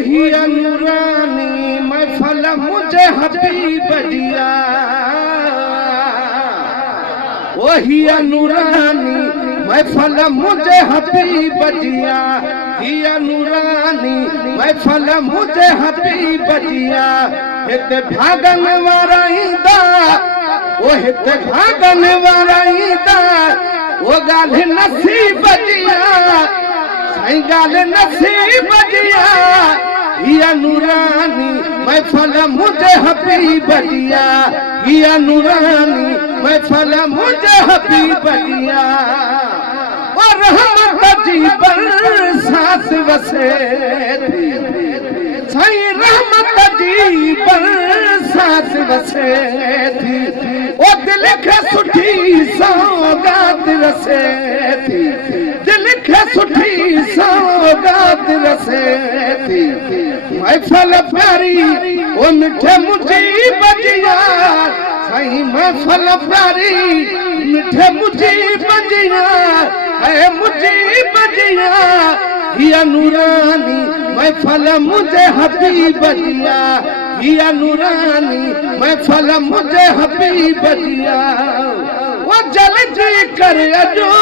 वही नूरानी महफल मुझे हबीब दिया, वही नूरानी महफल मुझे हबीब दिया, हिया नूरानी महफल मुझे हबीब दिया। हिते भागन वारा ईंदा, वो हिते भागन वारा ईंदा, वो ॻाल्हि नसीब दिया, साईं ॻाल्हि नसीब दिया। हिया नूरानी महफल मुझे हबीब दिया, हिया नूरानी महफल मुझे हबीब दिया। और रहमत जी बरसात वसे थी, साईं रहमत जी बरसात वसे थी। ओ दिल खे सुठी सौगात रसे थी, दिल खे सुठी सौगात रसे थी। महफल प्यारी ओ मिठे मुझी बजिया, साईं महफल प्यारी मिठे मुझी बजिया, है मुझी बजिया। हिया नूरानी महफल मुझे हबीब दिया, हिया नूरानी महफल मुझे हबीब दिया। वो जल्दी कर अजो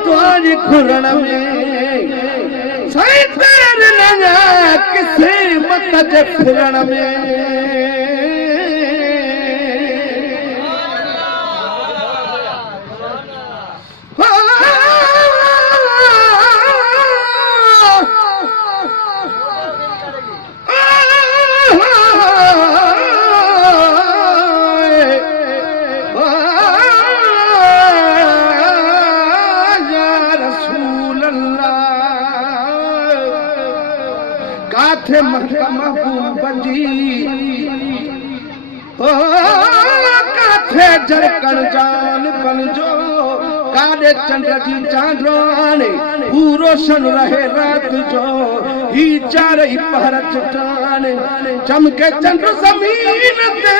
तुझ खुरण में, साईं तेर नया किसे मत जे फिरण में। काथे महबूब जी ओ काथे जरकण जान बनजो, काले चंद्र जी चांदरानी रोशन रहे रात जो। ही चारई पहर चटाने चमके चंद्र जमीन ते,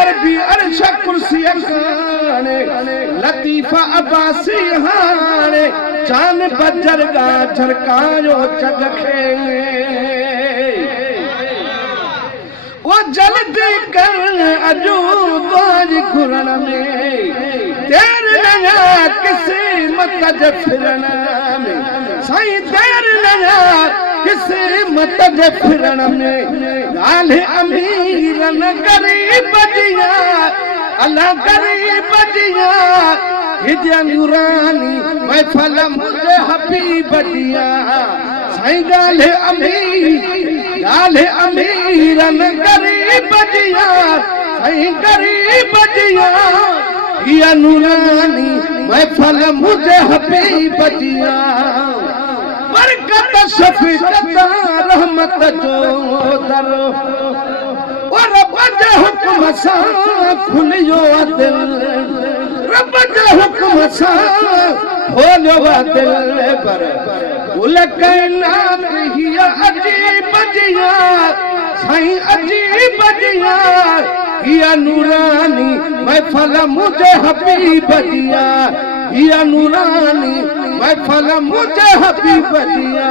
अरबी अर्श कुर्सी अखाने, लतीफा अब्बासी हाने, चान बजरगा झरकायो जग खे। वो जल्दी कर अजू तुझ खुरण में, देर नया किसी मत जे फिरण में, साईं देर नया किसी मत जे फिरण में। ॻाल्हि अमीर न गरीब जिया, अल्लाह गरीब जिया। हिया नूरानी महफल मुझे हबीब दिया, साईं ॻाल्हि अमीर न गरीब जिया, साईं गरीब जिया। हिया नूरानी महफल मुझे हबीब दिया। बरकत शफीकत रहमत जो दरो, और रब जे हुक्म सां खुलियो दिल, रब जे हुक्म सां खोलियो दिल। पर कुल कायनात हिया अजीब जिया, साईं अजीब जिया। हिया नूरानी महफल मुझे हबीब दिया, हिया नूरानी महफल मुझे हबीब दिया।